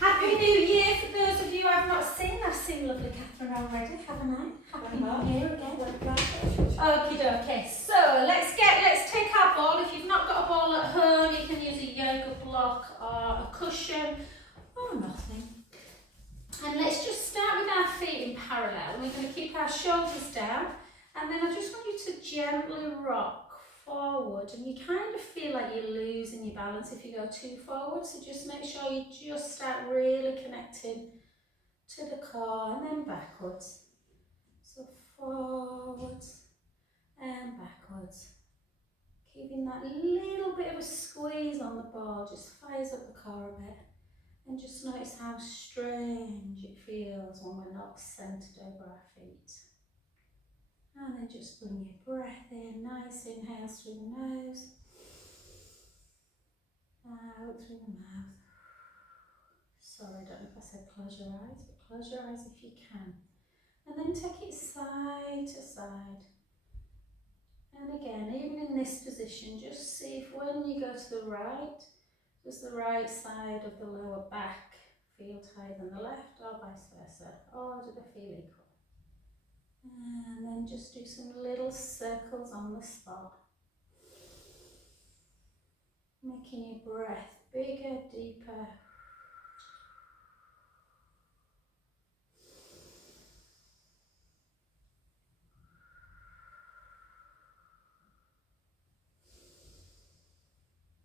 Happy New Year for those of you I've not seen. I've seen lovely Catherine already, haven't I? Happy New Year again. Okie dokie. So let's take our ball. If you've not got a ball at home, you can use a yoga block or a cushion or nothing. And let's just start with our feet in parallel. We're going to keep our shoulders down, and then I just want you to gently rock forward, and you kind of feel like you're losing your balance if you go too forward, so just make sure you just start really connecting to the core, and then backwards. So forwards and backwards. Keeping that little bit of a squeeze on the ball, just fires up the core a bit. And just notice how strange it feels when we're not centered over our feet. And then just bring your breath in, nice inhales through the nose, out through the mouth. Sorry, I don't know if I said close your eyes, but close your eyes if you can. And then take it side to side. And again, even in this position, just see if when you go to the right, does the right side of the lower back feel higher than the left, or vice versa, or do they feel equal? And then just do some little circles on the spot. Making your breath bigger, deeper.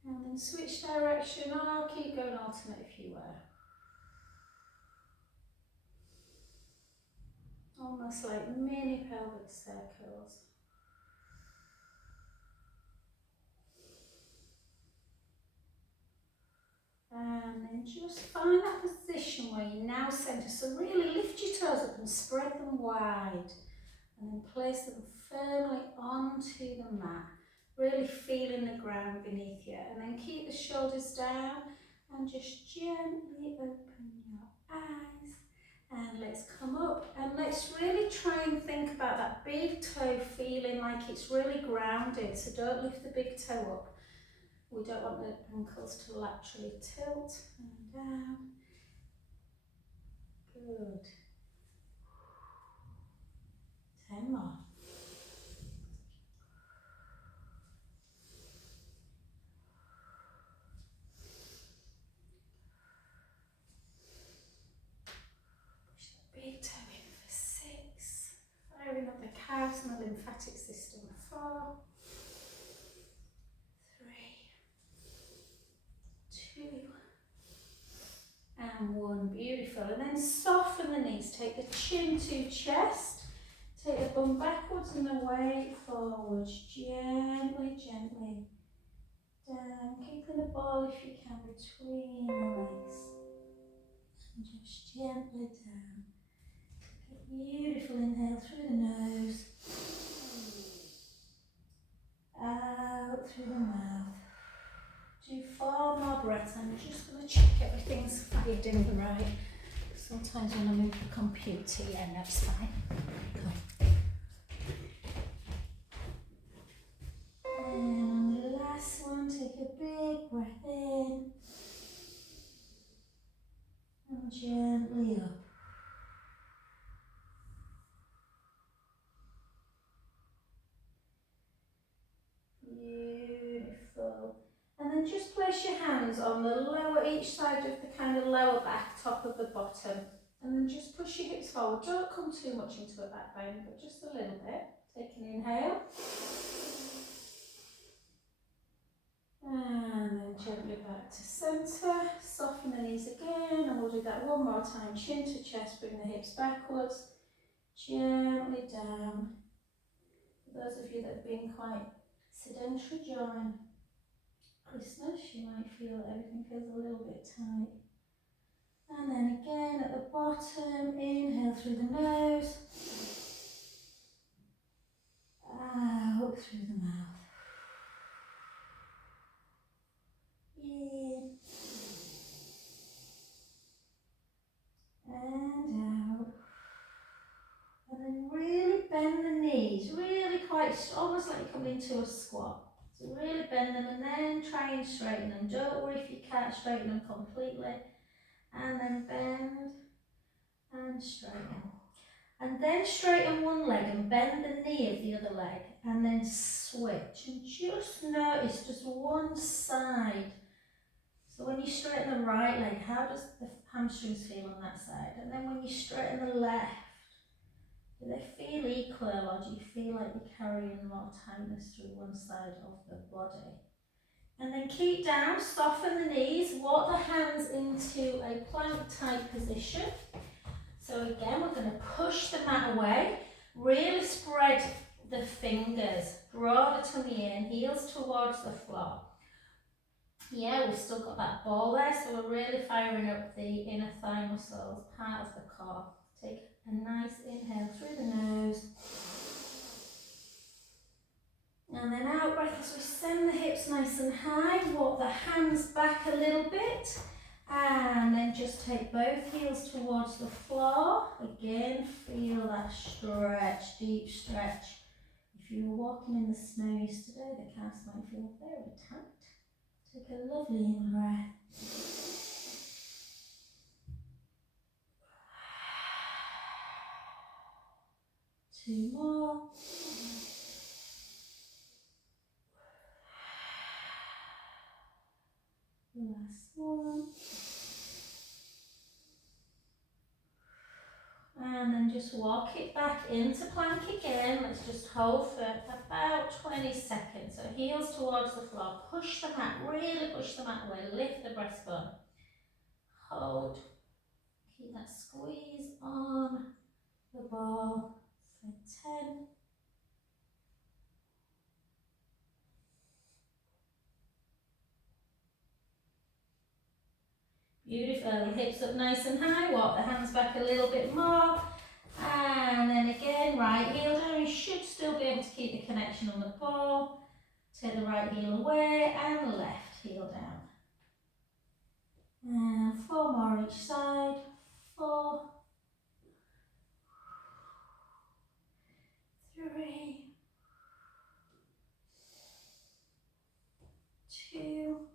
And then switch direction, or keep going alternate if you were. Almost like mini pelvic circles. And then just find that position where you now center. So really lift your toes up and spread them wide. And then place them firmly onto the mat. Really feeling the ground beneath you. And then keep the shoulders down and just gently open your eyes. And let's come up and let's really try and think about that big toe feeling like it's really grounded. So don't lift the big toe up. We don't want the ankles to laterally tilt and down. Good. 10 more. Push the big toe in for 6. Firing up the calves and the lymphatic system. 4, 3, 2, and 1. Beautiful. And then soften the knees. Take the chin to chest. Take the bum backwards and the weight forwards. Gently, gently down. Keeping the ball if you can between the legs. And just gently down. Take a beautiful inhale through the nose. Out through the mouth. Do 4 more breaths. I'm just going to check everything's fired in the right. Sometimes when I move the computer, yeah, that's fine. Come on. And on the last one, take a big breath in. And gently up. Beautiful. And then just place your hands on the lower, each side of the kind of lower back, top of the bottom. And then just push your hips forward. Don't come too much into a back bend, but just a little bit. Take an inhale. And then gently back to centre. Soften the knees again, and we'll do that one more time. Chin to chest, bring the hips backwards. Gently down. For those of you that have been quite sedentary during Christmas, you might feel that everything feels a little bit tight. And then again at the bottom, inhale through the nose, out through the mouth. In and out. And then really bend the knees, really quite, almost like you're coming into a squat. So really bend them and then try and straighten them. Don't worry if you can't straighten them completely. and then bend and straighten. And then straighten one leg and bend the knee of the other leg, and then switch. And just notice just one side. So when you straighten the right leg, how does the hamstrings feel on that side? And then when you straighten the left, do they feel equal, or do you feel like you're carrying more tightness through one side of the body? And then keep down, soften the knees, walk the hands into a plank type position. So again, we're going to push the mat away, really spread the fingers, draw the tummy in, heels towards the floor. Yeah, we've still got that ball there, so we're really firing up the inner thigh muscles, part of the core. Take a nice inhale through the nose. And then out breath as we send the hips nice and high, walk the hands back a little bit. And then just take both heels towards the floor. Again, feel that stretch, deep stretch. If you were walking in the snows today, the calves might feel very tight. Take a lovely in breath. Two more. Last one. And then just walk it back into plank again. Let's just hold for about 20 seconds. So heels towards the floor. Push the mat, really push the mat away. Lift the breastbone. Hold. Keep that squeeze on the ball for 10. Beautiful. Hips up nice and high. Walk the hands back a little bit more. And then again, right heel down. You should still be able to keep the connection on the ball. Take the right heel away and left heel down. And 4 more each side. 4, 3, 2,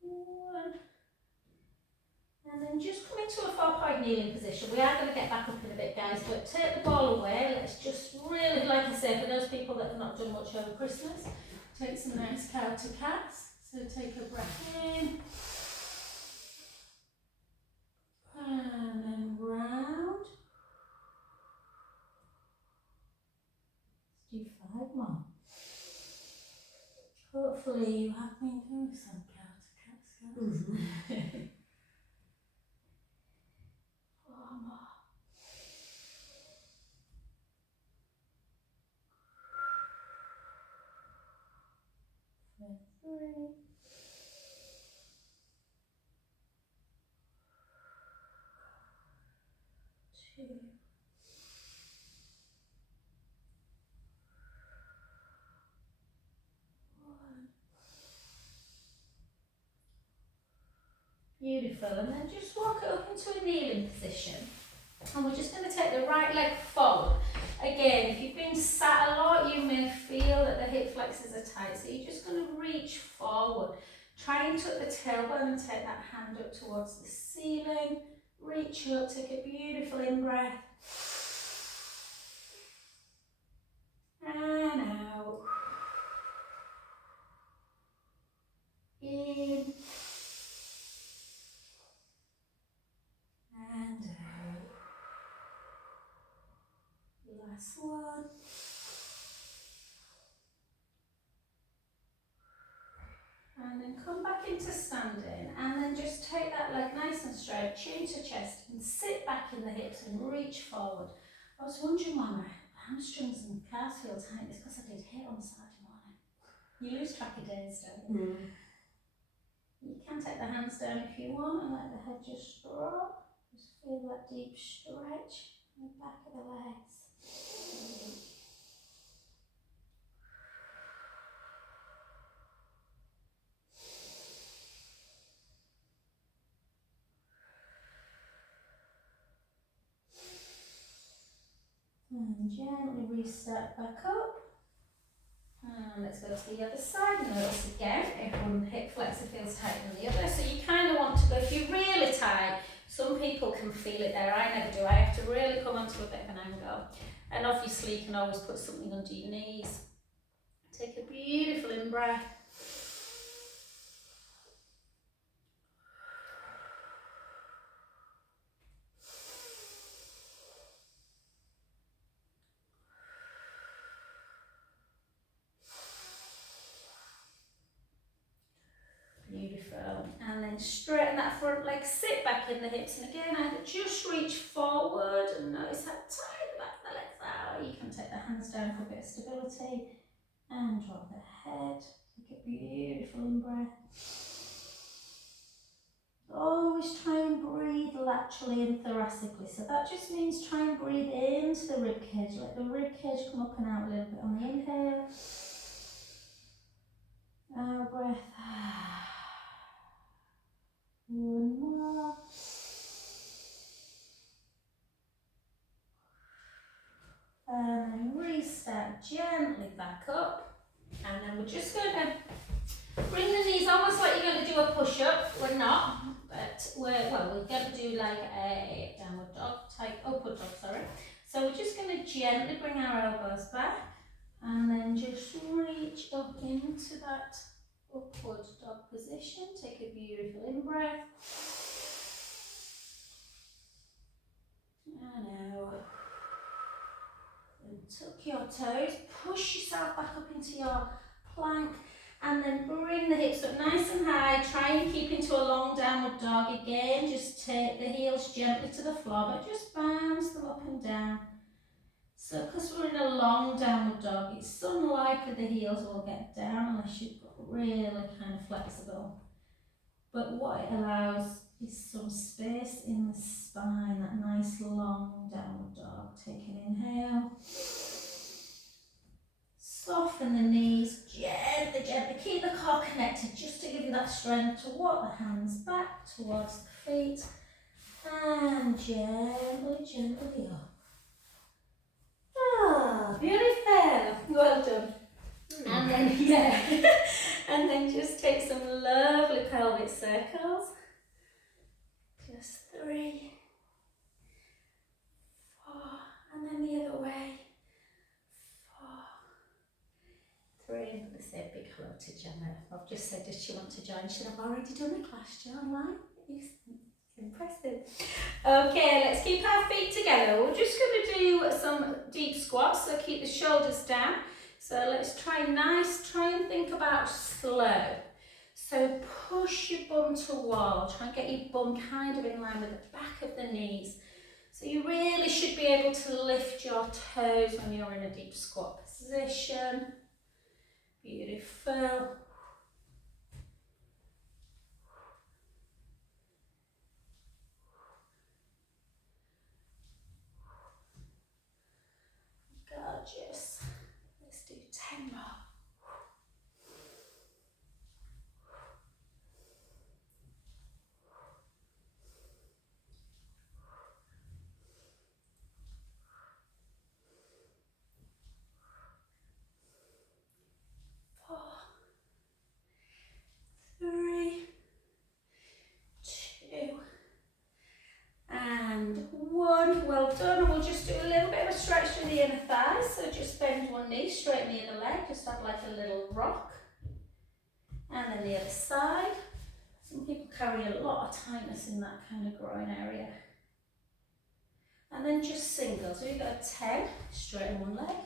1. And then just come into a 4-point kneeling position. We are going to get back up in a bit, guys, but take the ball away. Let's just really, like I said, for those people that have not done much over Christmas, take some nice cow to cats. So take a breath in. And then round. Let's do 5 more. Hopefully you have been doing some cow to cats, guys. 4 more. 3. 2. 1. Beautiful. And then just walk it up into a kneeling position. And we're just going to take the right leg forward. Again, if you've been sat a lot, you may feel that the hip flexors are tight. So you're just going to reach forward. Try and tuck the tailbone and take that hand up towards the ceiling. Reach up, take a beautiful in-breath. And out. In. And out. Last one. And then come back into standing, and then just take that leg nice and straight, chin to chest, and sit back in the hips and reach forward. I was wondering why my hamstrings and calves feel tight. It's because I did HIIT on Saturday morning. You lose track of days, don't you? You can take the hands down if you want and let the head just drop. Just feel that deep stretch in the back of the legs. And gently reset back up. And let's go to the other side and notice again if one hip flexor feels tighter than the other. So you kind of want to go, if you're really tight, some people can feel it there, I never do. I have to really come onto a bit of an angle. And obviously you can always put something under your knees. Take a beautiful in-breath. Beautiful. And then straighten that front leg, sit back in the hips, and again either just reach forward and notice how tight the back of the legs are. You can take the hands down for a bit of stability and drop the head. Take a beautiful in-breath. Always try and breathe laterally and thoracically. So that just means try and breathe into the rib cage. Let the rib cage come up and out a little bit on the inhale. Out breath. One more. And then restart gently back up. And then we're just going to bring the knees almost like you're going to do a push-up. We're not, but we're going to do like a downward dog, upward dog, sorry. So we're just going to gently bring our elbows back and then just reach up into that upward dog position. Take a beautiful in-breath. And out. And tuck your toes, push yourself back up into your plank, and then bring the hips up nice and high. Try and keep into a long downward dog. Again, just take the heels gently to the floor, but just bounce them up and down. So because we're in a long downward dog, it's unlikely the heels will get down unless you've got really kind of flexible. But what it allows is some space in the spine, that nice long downward dog. Take an inhale. Soften the knees, gently, gently. Keep the core connected just to give you that strength to walk the hands back towards the feet. And gently, gently up. Ah, beautiful. Well done. And then, and then just take some lovely pelvic circles. Just 3, 4, and then the other way. 4, 3, and let's say a big hello to Gemma. I've just said, does she want to join? She said, I've already done a class, Joe, online. Impressive. Okay, let's keep our feet together. We're just going to do some deep squats, so keep the shoulders down. So let's try and think about slow. So push your bum to wall, try and get your bum kind of in line with the back of the knees. So you really should be able to lift your toes when you're in a deep squat position. Beautiful. Gorgeous. Let's do 10 more. 4, 3, 2, and 1. Well done. And we'll just do a little bit of a stretch through the inner thighs. So just bend one knee, straighten the other leg, just have like a little rock. And then the other side. Some people carry a lot of tightness in that kind of groin area. And then just single. So you go 10, straighten one leg.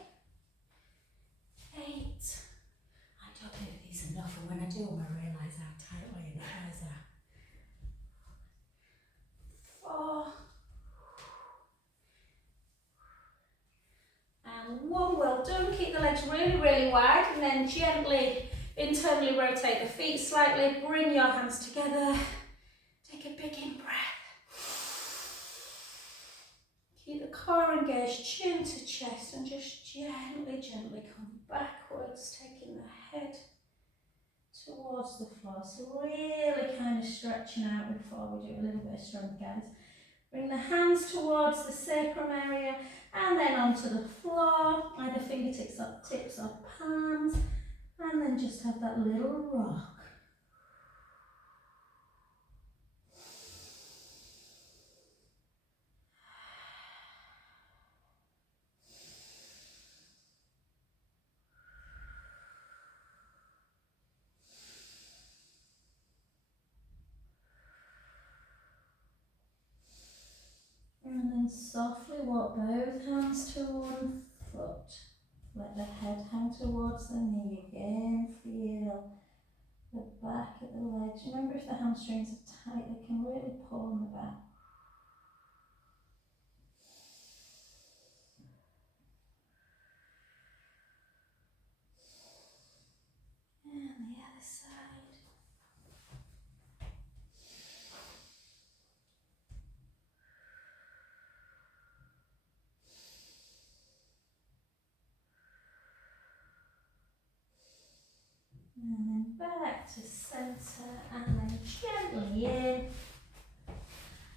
8. I don't do these enough, and when I do them, I realise how tightly the thighs are. 4. And 1. Well done. Keep the legs really, really wide, and then gently internally rotate the feet slightly. Bring your hands together. Take a big in-breath. Keep the core engaged, chin to chest, and just gently, gently come backwards, taking the head towards the floor. So really kind of stretching out before we do a little bit of strength, guys. Bring the hands towards the sacrum area and then onto the floor, either fingertips or tips or palms, and then just have that little rock. And then softly walk both hands to one foot. Let the head hang towards the knee again. Feel the back of the legs. Remember, if the hamstrings are tight, they can really pull on the back. And the other side. And then back to centre, and then gently in.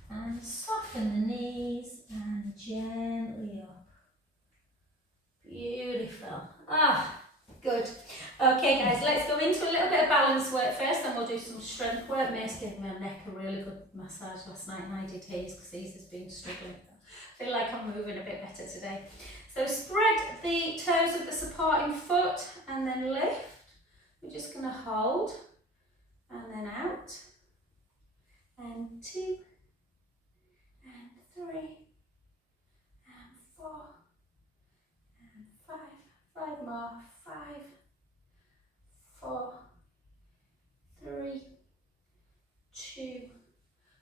And soften the knees, and gently up. Beautiful. Ah, good. Okay guys, let's go into a little bit of balance work first, and we'll do some strength work. Mace gave my neck a really good massage last night, and I did his because his has been struggling. I feel like I'm moving a bit better today. So spread the toes of the supporting foot and then lift. We're just going to hold and then out. And 2 and 3 and 4 and 5. 5 more. 5, 4, 3, 2,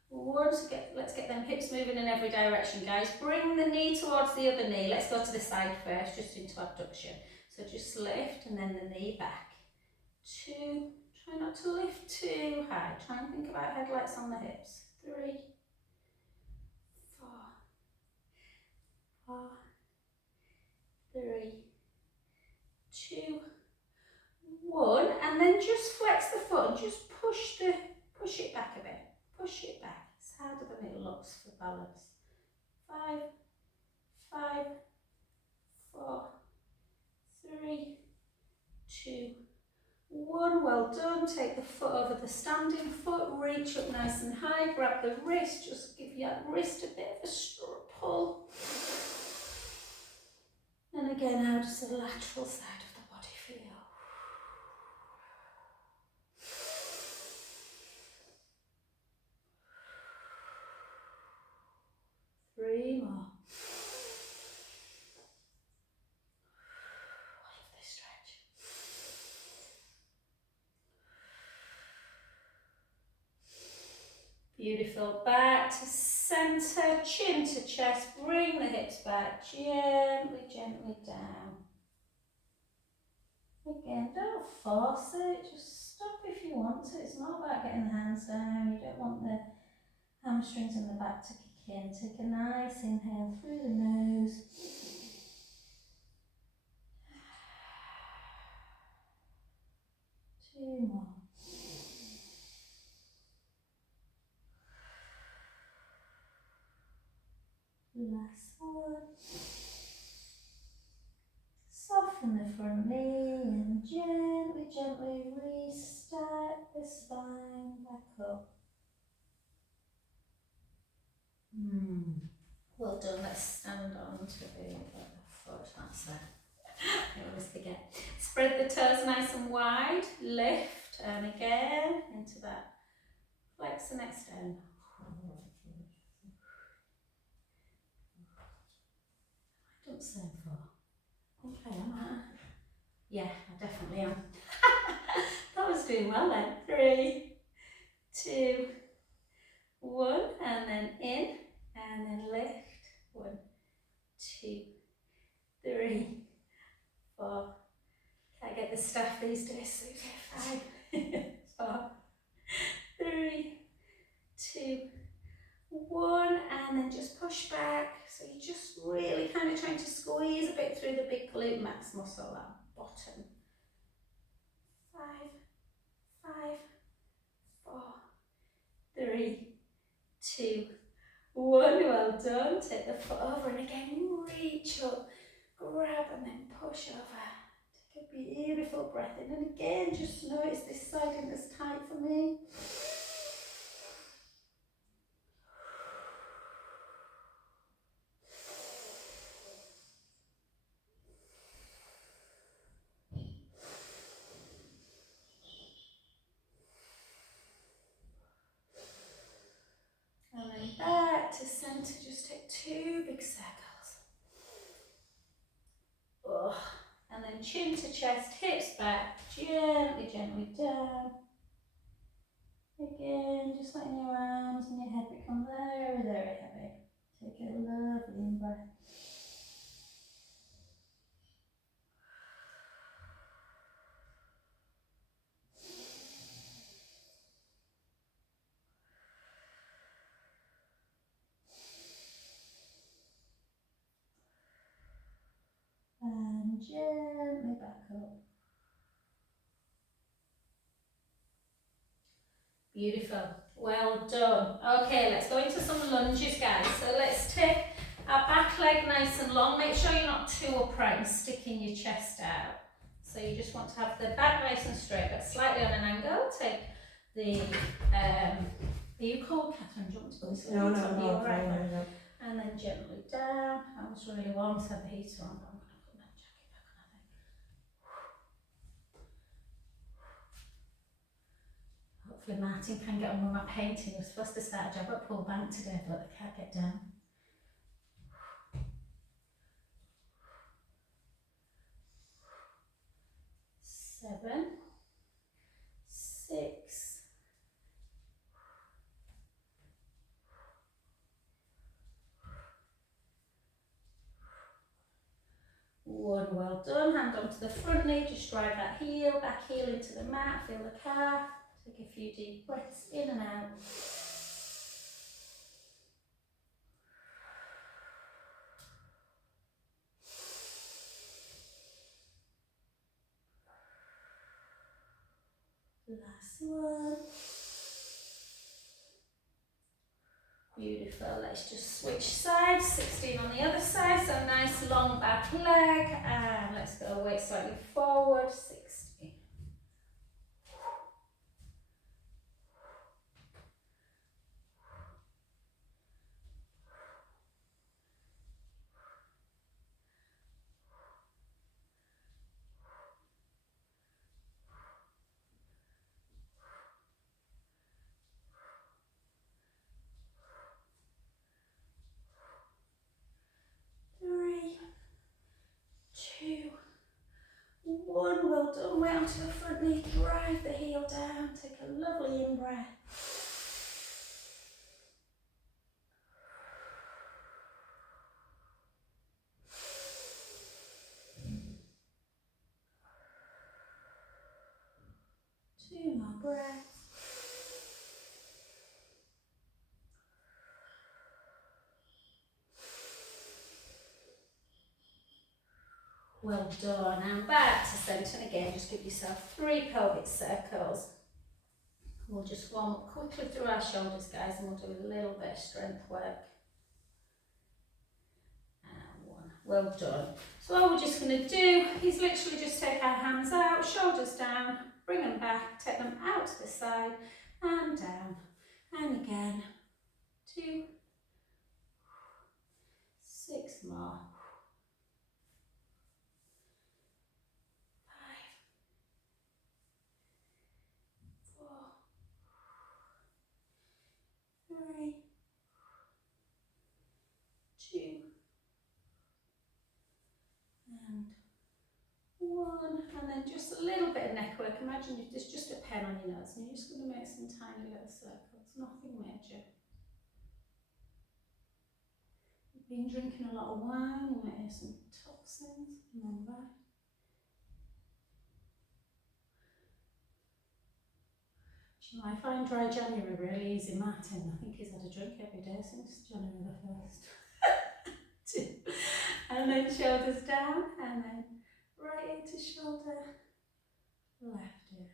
1. So let's get them hips moving in every direction, guys. Bring the knee towards the other knee. Let's go to the side first, just into abduction. So just lift and then the knee back. 2. Try not to lift too high. Try and think about headlights on the hips. 3, 4, 4, 3, 2, 1, and then just flex the foot and just push it back a bit. Push it back. It's harder than it looks for balance. 5, 5, 4, 3, 2, 1. Well done. Take the foot over the standing foot. Reach up nice and high. Grab the wrist. Just give your wrist a bit of a pull. And again, how does the lateral side of the body feel? 3 more. Lovely stretch. Beautiful. Back to centre, chin to chest. Bring the hips back. Gently, gently down. Again, don't force it. Just stop if you want to. It's not about getting the hands down. You don't want the hamstrings in the back to kick in. Take a nice inhale through the nose. 2 more. Last one. Soften the front knee and gently, gently restack the spine back up. Well done. Let's stand on to the foot. That's it. I always forget. Spread the toes nice and wide. Lift and again into that flex and extend. I don't say 4. I think I am. Yeah, I definitely am. That was doing well then. 3, 2, 1, and then in, and then lift. 1, 2, 3, 4. Can't get the stuff these days. 5, 4, 3, 2, 1, and then just push back. So you're just really kind of trying to squeeze a bit through the big glute max muscle, that bottom. 5, 5, 4, 3, 2, 1. take the foot over and again reach up, grab and then push over. Take a beautiful breath in and again just notice this side isn't as tight for me. And then back to centre, just take 2 big circles. Oh. And then chin to chest, hips back, gently, gently down. Again, just letting your arms and your head become very, very heavy. Take a lovely in breath. And gently back up. Beautiful. Well done. Okay, let's go into some lunges, guys. So let's take our back leg nice and long. Make sure you're not too upright and sticking your chest out. So you just want to have the back nice and straight, but slightly on an angle. Take the, are you cold, Catherine? Do you want to go this way? No. Right, no. And then gently down. I was really warm, so the heater on, but I'm going to put that jacket back on, I think. Hopefully Martin can get on with my painting. He was supposed to start a job at Pool Bank today, but they can't get down. Seven, 6, 1. Well done. Hand onto the front knee. Just drive that heel, back heel into the mat. Feel the calf. Take a few deep breaths in and out. Last one. Beautiful. Let's just switch sides. 16 on the other side. So nice long back leg. And let's go weight slightly forward. 60. Three, 2, 1. Well done. Weight onto the front knee. Drive the heel down. Take a lovely in breath. Two more breaths. Well done. And back to centre. And again, just give yourself 3 pelvic circles. We'll just warm up quickly through our shoulders, guys, and we'll do a little bit of strength work. And 1. Well done. So what we're just going to do is literally just take our hands out, shoulders down, bring them back, take them out to the side and down. And again. 2, 6 more. 3, 2, and 1. And then just a little bit of neck work. Imagine if there's just a pen on your nose and you're just going to make some tiny little circles, nothing major. You've been drinking a lot of wine, you might hear some toxins, remember. You know, I find dry January really easy. Martin, I think he's had a drink every day since January the 1st. 2. And then shoulders down, and then right ear to shoulder, left ear,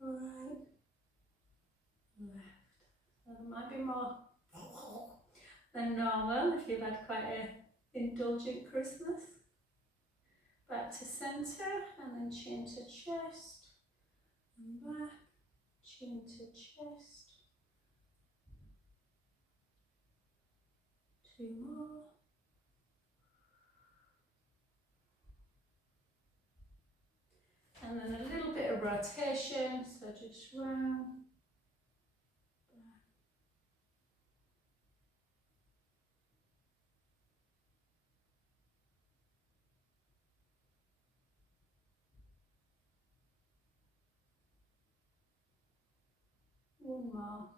right, left. So there might be more than normal if you've had quite an indulgent Christmas. Back to centre and then chin to chest and back, chin to chest. 2 more. And then a little bit of rotation, so just round, back. One more.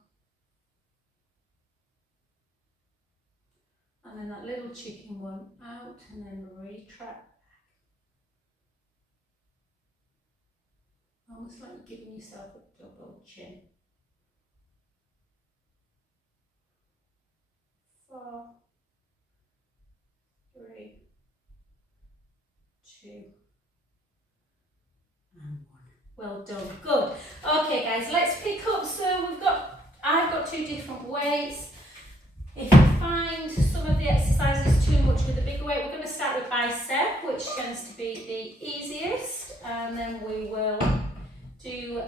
And then that little chicken one out and then retract. Almost like you're giving yourself a double chin. 4, 3, 2, and 1. Well done, good. Okay guys, let's pick up. So I've got 2 different weights. If you find some of the exercises too much with a bigger weight, we're going to start with bicep, which tends to be the easiest, and then we will do,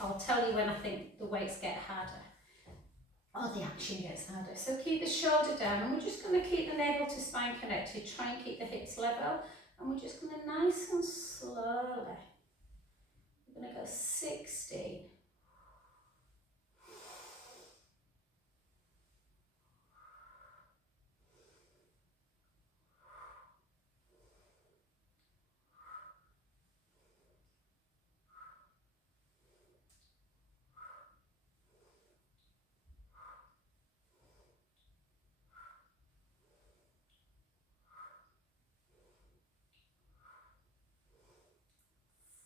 I'll tell you when I think the weights get harder, or the action gets harder. So keep the shoulder down, and we're just going to keep the navel to spine connected, try and keep the hips level, and we're just going to nice and slowly, we're going to go 60.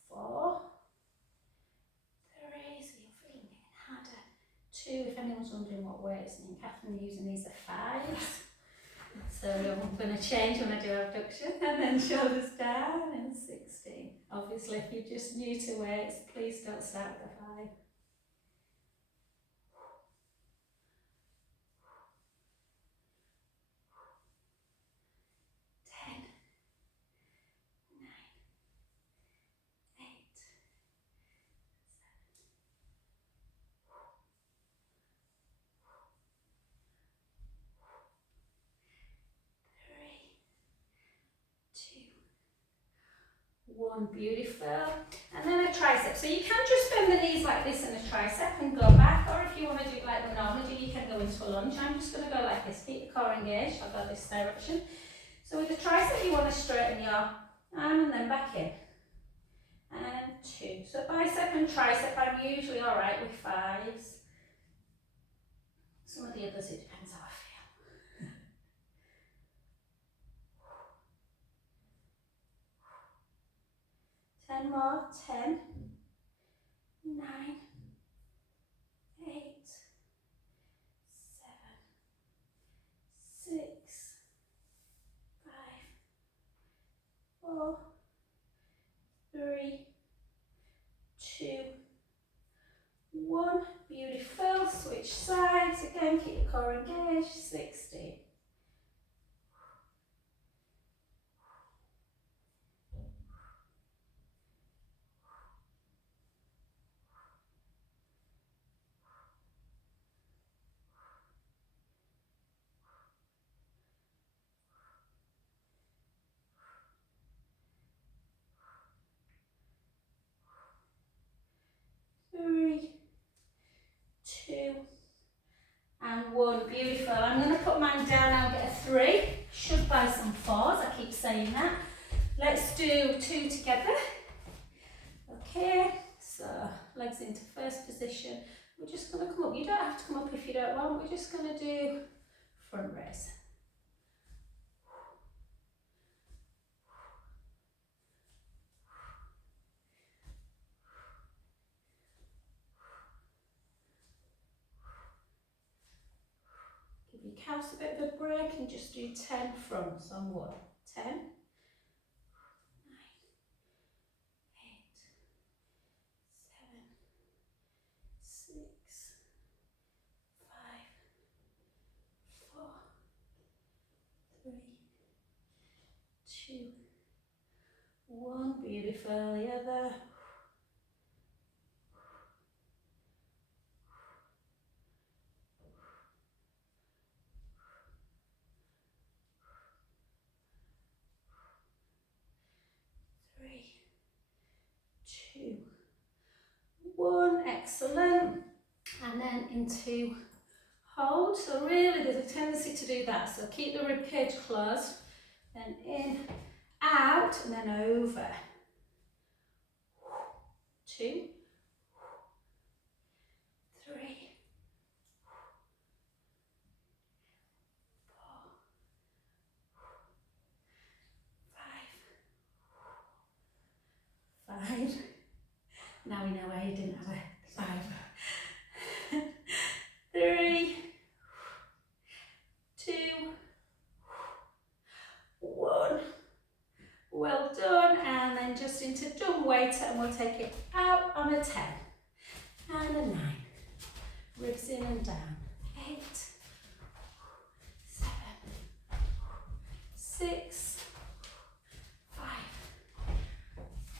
4, 3, so you're feeling it harder. 2, if anyone's wondering what weights, me and Catherine are using these are 5s. So I'm going to change when I do abduction, and then shoulders down and 16. Obviously, if you're just new to weights, please don't start with a 5. 10, 9, 8, 3, 2, 1. Beautiful. And then a tricep. So you can just bend the knees like this in a tricep and go back, or if you want to do it like we normally do, you can go into a lunge. I'm just going to go like this. Keep the core engaged. I'll go this direction. So with the tricep, you want to straighten your arm and then back in. And 2. So bicep and tricep, I'm usually alright with 5s. Some of the others, it depends how I feel. 10 more. 10, 9, 8, 7, 6, 5, 4, 3, 2, 1. Beautiful. Switch sides. Again, keep the core engaged. 60. Three, 2, and 1. Beautiful. I'm going to put mine down now and get a 3. Should buy some 4s, I keep saying that. Let's do 2 together. Okay, so legs into first position. We're just going to come up. You don't have to come up if you don't want. We're just going to do front raise. Give your calves a bit of a break and just do 10 fronts on 1. 10, 9, 8, 7, 6, 5, feel the other. 3, 2, 1, excellent. And then into hold. So really there's a tendency to do that. So keep the ribcage closed, then in, out, and then over. 2, 3, 4, 5. 5. Now we know why you didn't have a 5. 3, 2, 1. Well done. And then just into dumb weight, and we'll take it out on a 10 and a 9. Ribs in and down. 8, 7, 6, 5,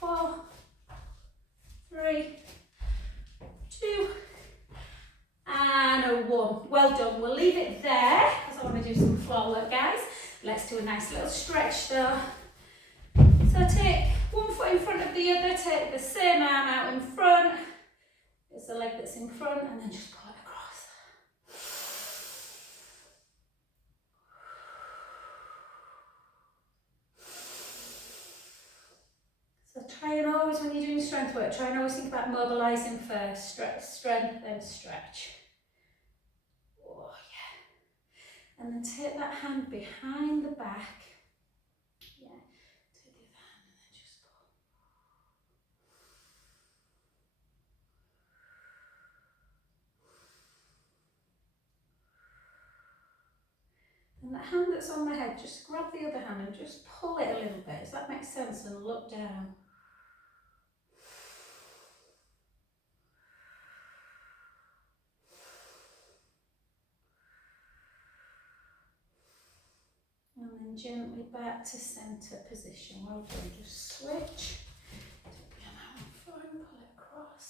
4, 3, 2, and a 1. Well done. We'll leave it there because I want to do some floor work, guys. Let's do a nice little stretch though. So take one foot in front of the other, take the same arm out in front. There's the leg that's in front, and then just pull it across. So try and always, when you're doing strength work, try and always think about mobilising first. Strength, then stretch. Oh yeah. And then take that hand behind the back. Yeah. Take the other hand and then just pull. And that hand that's on the head, just grab the other hand and just pull it a little bit. Does that make sense? And look down. And then gently back to centre position. Well done. Just switch. Take the arm out in front, pull it across.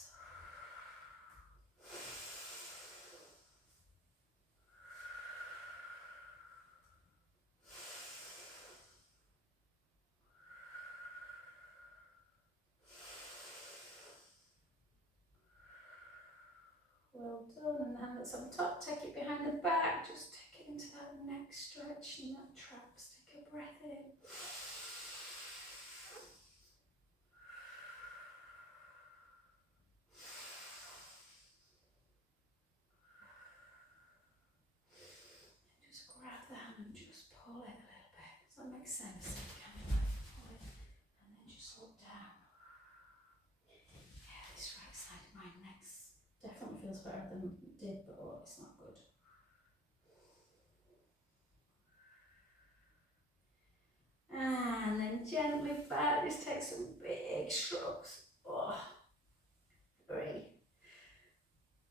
Well done. And the hand that's on top, take it behind the back. Just take it into that neck stretch and that traps. Take a breath in. Just grab the hand and just pull it a little bit. Does that make sense? Kind of like pull it and then just look down. Yeah, this right side of my neck definitely feels better than it did, but oh, it's not good. And then gently back, just take some big shrugs. Oh. 3,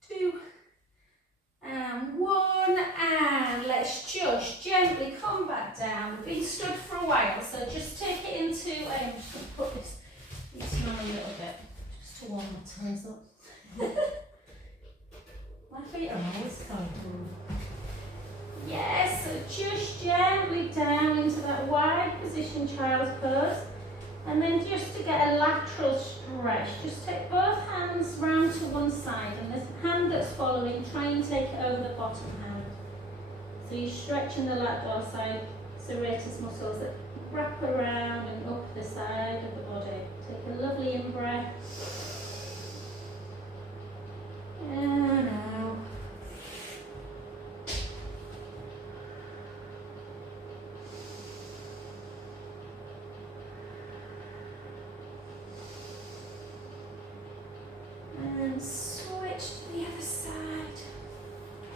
2, and 1, and let's just gently come back down. We've been stood for a while, so just take it into, I'm just going to put this on a little bit, just to warm my toes up. My feet are always cold. Yes, so just gently down into that wide position, child's pose. And then just to get a lateral stretch, just take both hands round to one side, and the hand that's following, try and take it over the bottom hand. So you're stretching the lat dorsi serratus muscles that wrap around and up the side of the body. Take a lovely in-breath. And out. And switch to the other side.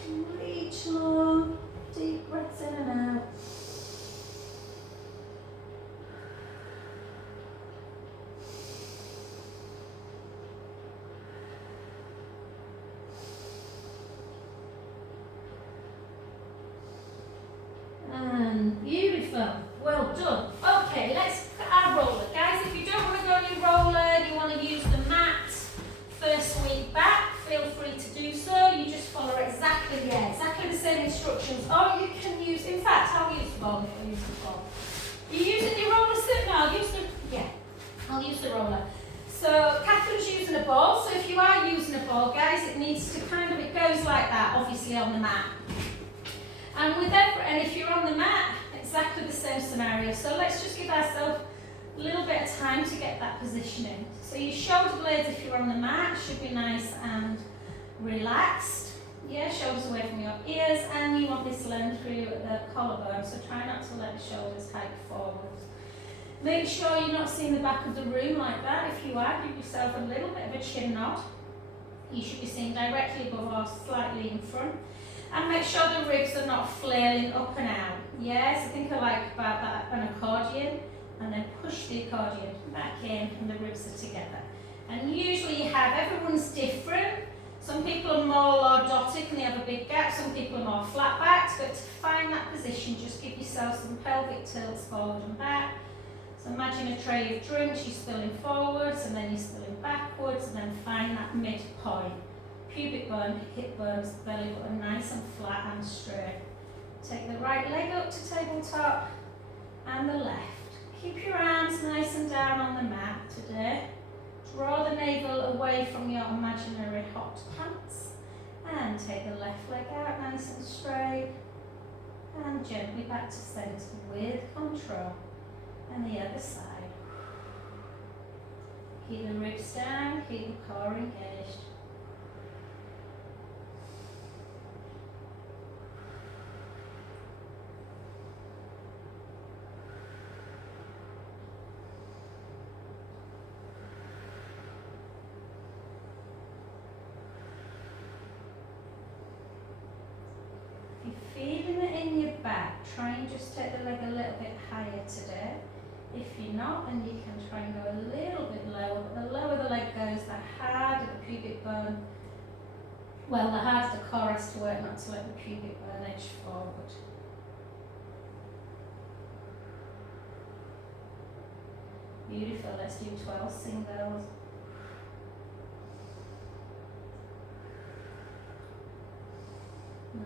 And reach long, deep breaths in and out. you are using a ball, guys, it needs to it goes like that, obviously on the mat. And if you're on the mat, exactly the same scenario. So let's just give ourselves a little bit of time to get that positioning. So your shoulder blades, if you're on the mat, should be nice and relaxed. Yeah, shoulders away from your ears, and you want this length through the collarbone, so try not to let the shoulders hike forward. Make sure you're not seeing the back of the room like that. If you are, give yourself a little bit of a chin nod. You should be seen directly above or slightly in front. And make sure the ribs are not flailing up and out. Yeah, so think about that, an accordion, and then push the accordion back in and the ribs are together. And usually everyone's different. Some people are more lordotic and they have a big gap, some people are more flat backed, but to find that position, just give yourself some pelvic tilts forward and back. So imagine a tray of drinks, you're spilling forwards and then you're spilling backwards, and then find that midpoint. Pubic bone, hip bones, belly button nice and flat and straight. Take the right leg up to tabletop and the left. Keep your arms nice and down on the mat today. Draw the navel away from your imaginary hot pants and take the left leg out nice and straight and gently back to centre with control. And the other side. Keep the ribs down, keep the core engaged. Feeling it in your back, try and just take the leg a little bit higher today. If you're not, then you can try and go a little bit lower. But the lower the leg goes, the harder the pubic bone, the harder the core has to work not to let the pubic bone edge forward. Beautiful, let's do 12 singles.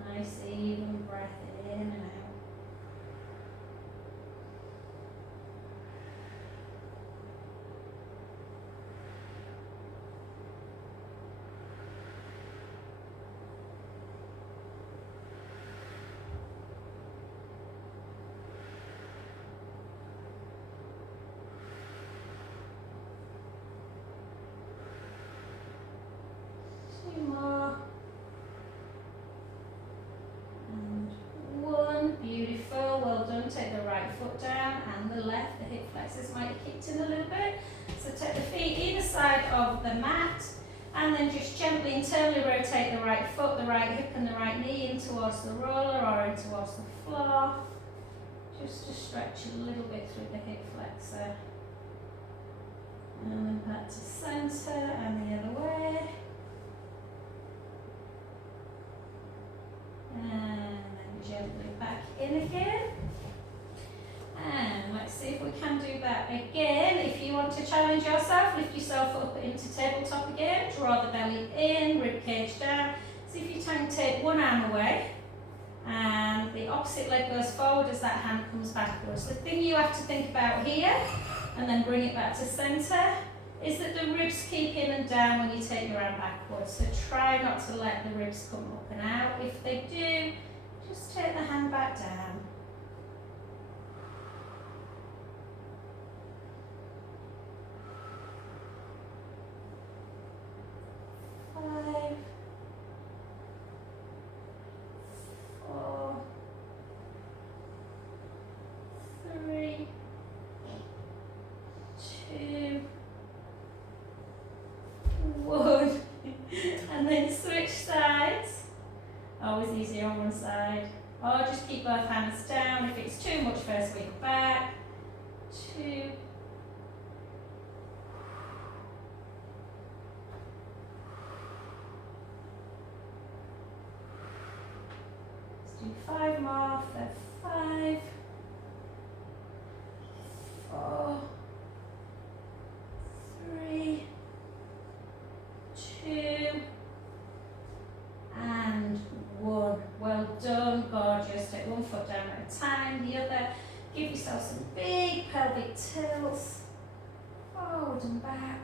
Nice even breath in and out. Two more. Beautiful, well done. Take the right foot down and the left. The hip flexors might have kicked in a little bit. So take the feet either side of the mat and then just gently internally rotate the right foot, the right hip and the right knee in towards the roller or in towards the floor. Just to stretch a little bit through the hip flexor. And then back to centre and the other way. And gently back in again, and let's see if we can do that again. If you want to challenge yourself, lift yourself up into tabletop again, draw the belly in, rib cage down. See if you can take one arm away and the opposite leg goes forward as that hand comes backwards. The thing you have to think about here, and then bring it back to centre, is that the ribs keep in and down when you take your arm backwards. So try not to let the ribs come up and out. If they do, just take the hand back down. Five, 4, 3, 2, 1. And then switch sides. Always easier on one side. Or just keep both hands down. If it's too much, first week back. 2. Let's do 5 more for 5. 4, 3, 2. And 1. Well done, gorgeous. Take one foot down at a time, the other. Give yourself some big pelvic tilts. Forward and back.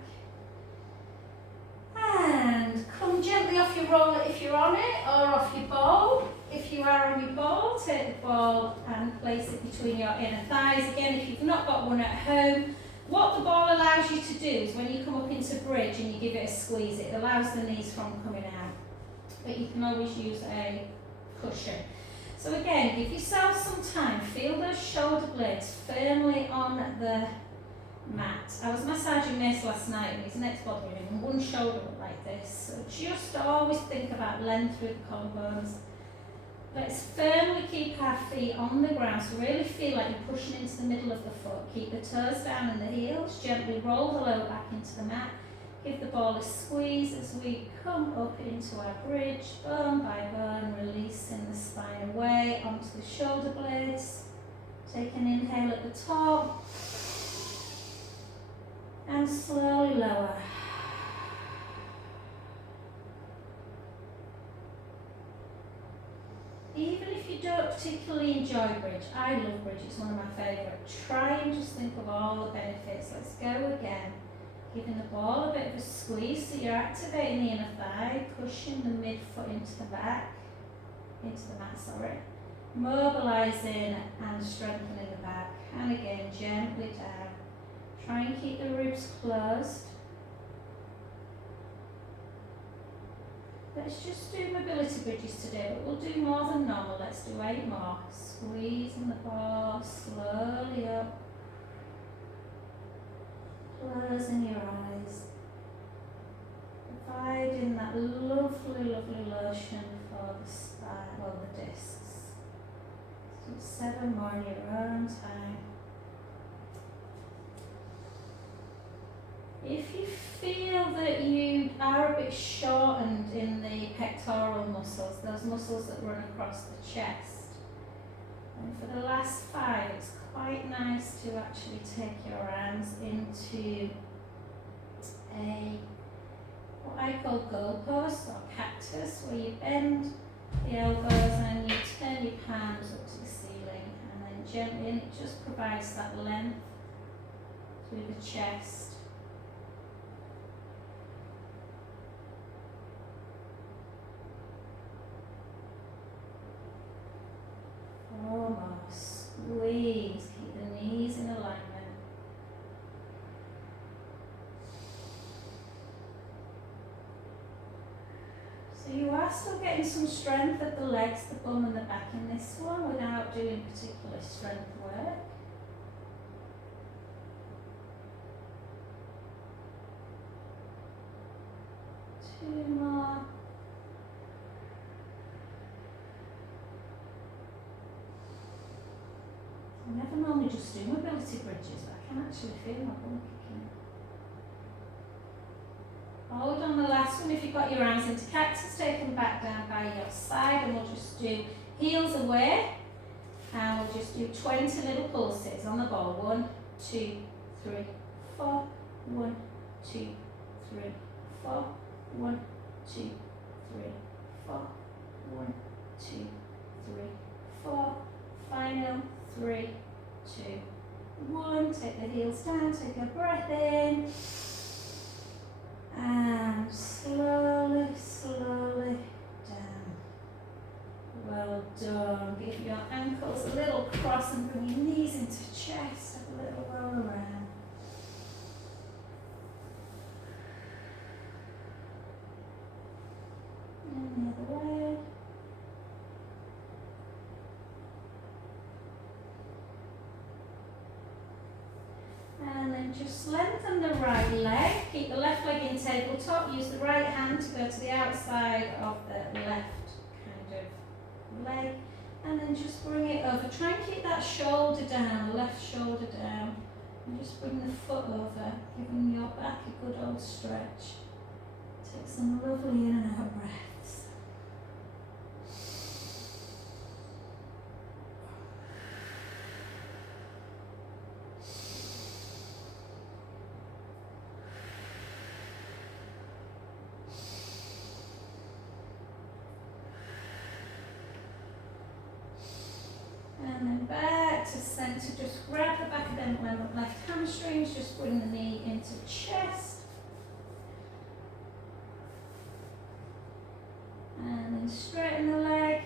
And you roll it if you're on it or off your ball. If you are on your ball, take the ball and place it between your inner thighs. Again, if you've not got one at home, what the ball allows you to do is when you come up into bridge and you give it a squeeze, it allows the knees from coming out. But you can always use a cushion. So again, give yourself some time. Feel those shoulder blades firmly on the mat. I was massaging Mace last night and his neck's bothering him and one shoulder went like this. So just always think about length through the collarbones. Let's firmly keep our feet on the ground, so really feel like you're pushing into the middle of the foot. Keep the toes down and the heels, gently roll the lower back into the mat. Give the ball a squeeze as we come up into our bridge, bone by bone, releasing the spine away onto the shoulder blades. Take an inhale at the top and slowly lower. Even if you don't particularly enjoy bridge, I love bridge, it's one of my favourite. Try and just think of all the benefits. Let's go again. Giving the ball a bit of a squeeze, so you're activating the inner thigh, pushing the midfoot into the mat, sorry. Mobilising and strengthening the back. And again, gently down. Try and keep the ribs closed. Let's just do mobility bridges today, but we'll do more than normal. Let's do 8 more. Squeezing the ball slowly up. Closing your eyes. Providing that lovely, lovely lotion for the spine, or the discs. So 7 more in your own time. If you feel that you are a bit shortened in the pectoral muscles, those muscles that run across the chest, and for the last 5, it's quite nice to actually take your arms into what I call goal pose or cactus, where you bend the elbows and you turn your palms up to the ceiling, and then gently, and it just provides that length through the chest. Almost. Squeeze. Keep the knees in alignment. So you are still getting some strength at the legs, the bum and the back in this one without doing particular strength work. Two more. I never normally just do mobility bridges, but I can actually feel my bum kicking. Hold on the last one. If you've got your arms into cactus, take them back down by your side, and we'll just do heels away, and we'll just do 20 little pulses on the ball. 1, 2, 3, 4. 1, 2, 3, 4. 1, 2, 3, 4. 1, 2, 3, 4. Final 3, 2, 1. Take the heels down, take a breath in. And slowly, slowly down. Well done. Give your ankles a little cross and bring your knees into chest. Have a little roll around. And the other way. And then just lengthen the right leg. Keep the left leg in tabletop. Use the right hand to go to the outside of the left kind of leg. And then just bring it over. Try and keep that shoulder down, the left shoulder down. And just bring the foot over, giving your back a good old stretch. Take some lovely in and out breaths. And then back to centre, just grab the back of them left hamstrings, just bring the knee into chest. then straighten the leg,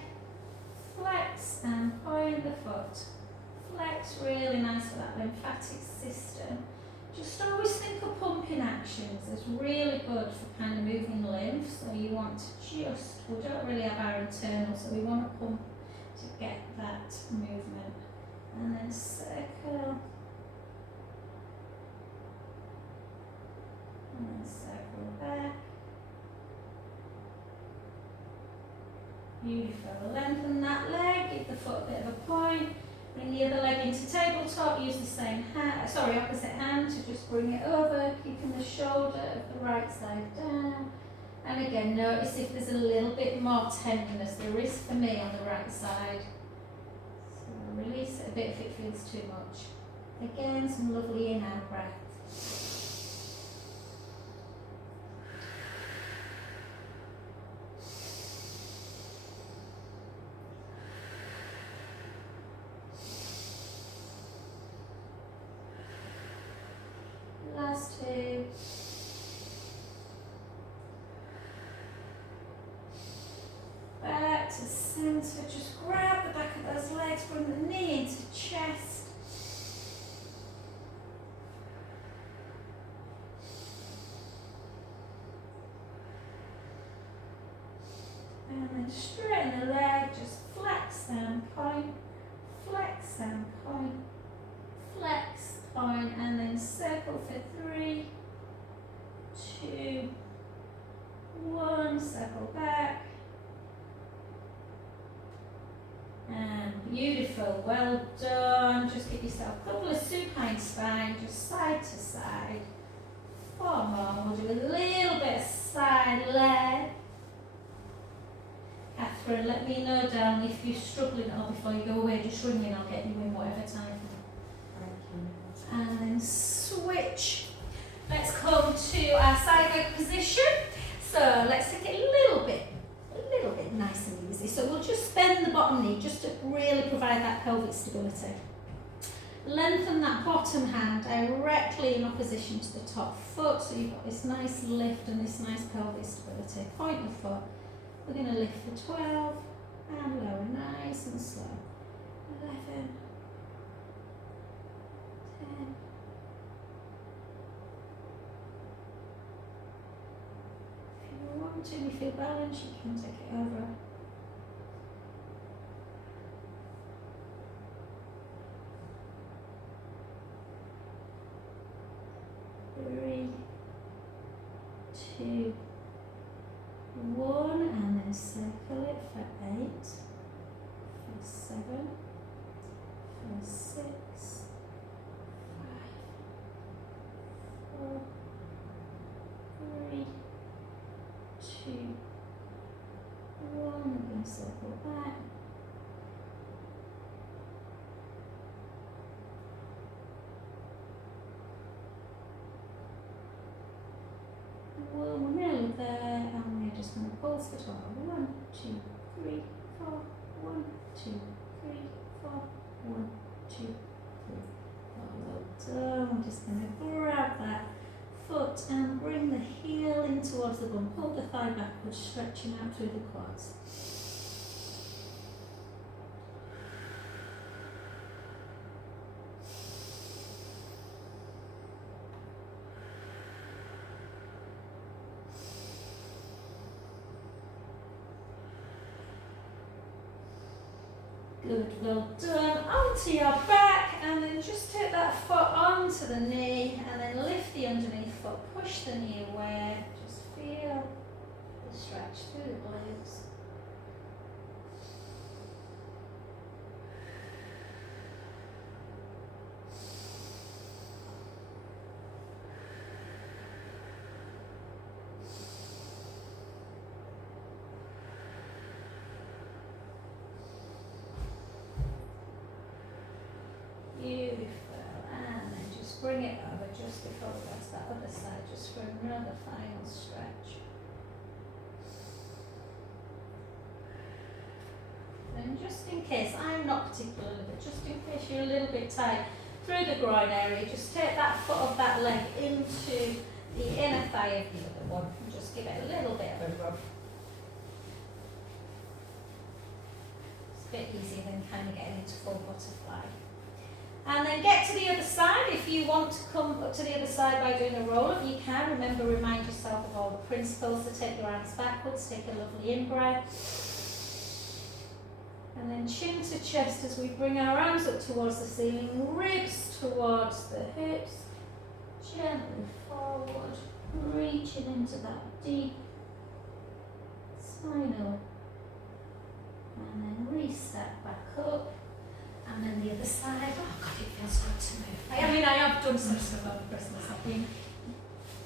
flex and point the foot. Flex, really nice for that lymphatic system. Just always think of pumping actions as really good for kind of moving lymph. So you want to just, we don't really have our internal, so we want to pump to get that movement. And then circle. And then circle back. Beautiful. Lengthen that leg, give the foot a bit of a point. Bring the other leg into tabletop, use the same hand, opposite hand to just bring it over, keeping the shoulder of the right side down. And again, notice if there's a little bit more tenderness, there is for me on the right side. So release it a bit if it feels too much. Again, some lovely in-out breath. Last two. Back to center, just grab the back of those legs, bring the knee into chest. And then straighten the leg, just flex and point, flex and point, flex, point, and then circle for 3, 2, 1, circle back. And beautiful, well done. Just give yourself a couple of supine spine, just side to side. 4 more, we'll do a little bit of side leg. Catherine, let me know down if you're struggling at all before you go away, just ring me and I'll get you in whatever time. And then switch. Let's come to our side leg position. So let's take it a little bit nice and easy. So we'll just bend the bottom knee just to really provide that pelvic stability. Lengthen that bottom hand directly in opposition to the top foot. So you've got this nice lift and this nice pelvic stability. Point the foot. We're going to lift for 12 and lower, nice and slow. 11. 10. If you want to, if you feel balanced, you can take it over. 3, 2, 1, and then circle it for 8, for 7, for 6, 5, 4, 3, 2, 1, we're going to circle back. Well, we're nearly there, and we're just going to pulse for 12. 1, 2, 3, 4, 1, 2, 3, 4, 1, 2, 3, 4. Well done. I'm just going to grab that foot and bring the heel in towards the bum. Pull the thigh backwards, stretching out through the quads. Good, well done. Onto your back, and then just take that foot onto the knee, and then lift the underneath foot, push the knee away. Just feel the stretch through the glutes. Beautiful, and then just bring it over just before we go to that other side, just for another final stretch. And just in case, I'm not particularly, but just in case you're a little bit tight through the groin area, just take that foot of that leg into the inner thigh of the other one, and just give it a little bit of a rub. a bit easier than kind of getting into full butterfly. And then get to the other side. If you want to come up to the other side by doing a roll-up, you can. Remember, remind yourself of all the principles. So take your arms backwards, take a lovely in-breath. And then chin to chest as we bring our arms up towards the ceiling, ribs towards the hips. Gently forward, reaching into that deep spinal. And then reset back up. And then the other side. Oh God, it feels good to move. I mean, I have done some stuff over Christmas. I've been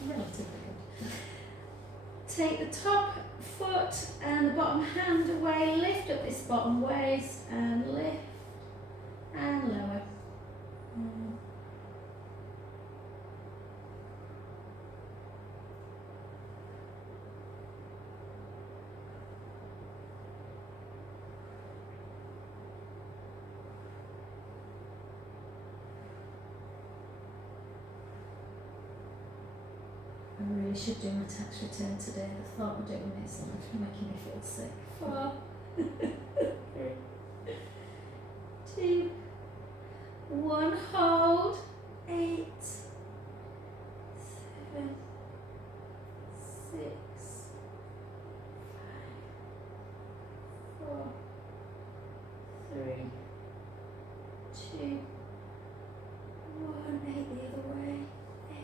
relatively good. Take the top foot and the bottom hand away. Lift up this bottom waist and lift and lower. I really should do my tax return today. The thought of doing this is making me feel sick. 4, 3, 2, 1. Hold. 8, 7, 6, 5, 4, 3, 2, 1. 8 the other way. 8,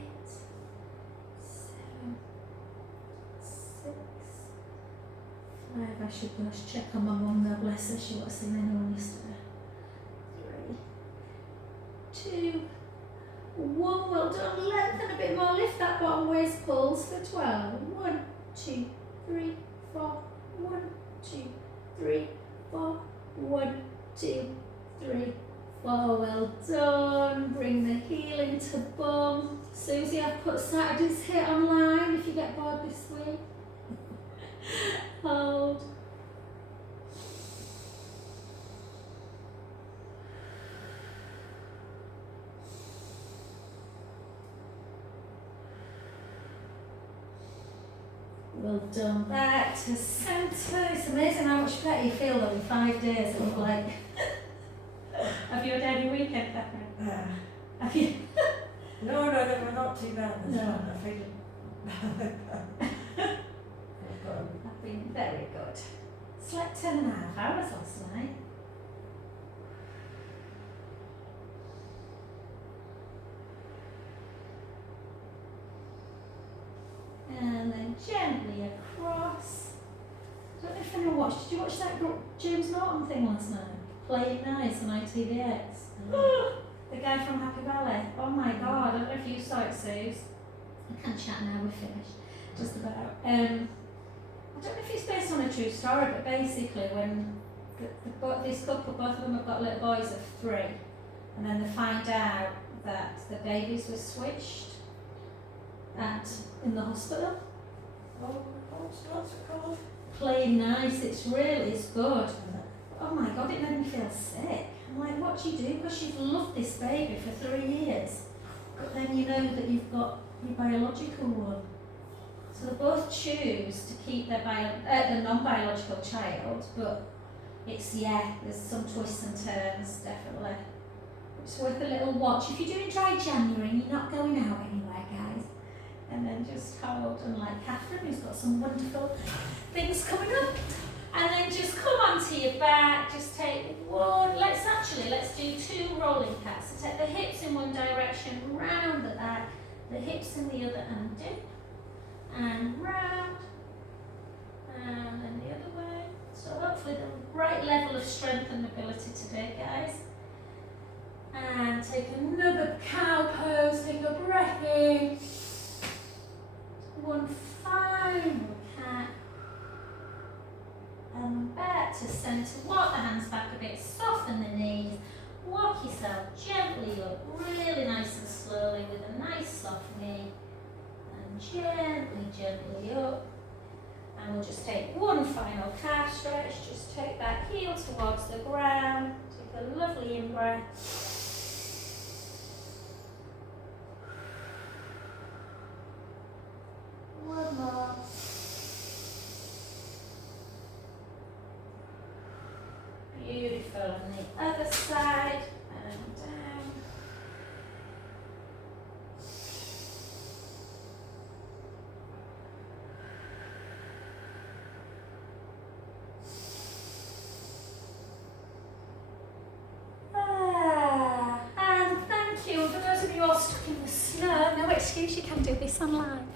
7, 6, 5. I should go check on my mum now, bless her, she wasn't seeing anyone yesterday. 3, 2, 1. Well done. Lengthen a bit more. Lift that bottom waist. Pulse for 12. 1, 2, 3, 4. 1, 2, 3, 4. 1, 2, 3, 4. Well done. Bring the heel into bum. Susie, I've put Saturday's hit online if you get bored this week. Hold. Well done. Back to centre. It's amazing how much better you feel though in 5 days. It was like. Have you had any weekend, Catherine? Have you? No, we're not too bad this No. one. I feel I've been very good. Slept 10.5 hours last night. And then gently across. I don't know if anyone watched. Did you watch that James Norton thing last night? Playing Nice on ITVX. The guy from Happy Valley. Oh my God, I don't know if you saw it, Suze. I can't chat now, we're finished. Just about. I don't know if it's based on a true story, but basically when this couple, both of them have got little boys of 3, and then they find out that the babies were switched in the hospital. what's it called? Playing Nice, it's good. Oh my God, it made me feel sick. I'm like, what do you do? Because you've loved this baby for 3 years, but then you know that you've got your biological one. So they both choose to keep their non-biological child, but it's, there's some twists and turns, definitely. It's worth a little watch. If you're doing dry January and you're not going out anywhere, guys, and then just hold, and like Catherine, who's got some wonderful things coming up, and then just come onto your back, just take 1, let's do 2 rolling cats. So take the hips in one direction, round the back, the hips in the other, and dip, and round, and then the other way. So hopefully the right level of strength and mobility today, guys. And take another cow pose, take a breath in. 1 final cat. And back to centre. Walk the hands back a bit, soften the knees. Walk yourself gently up, really nice and slowly with a nice soft knee. And gently up. And we'll just take 1 final calf stretch. Just take that heel towards the ground. Take a lovely in-breath. One more. Beautiful. Beautiful. And the other side, and down. And thank you. For those of you all stuck in the snow, no excuse, you can do this online.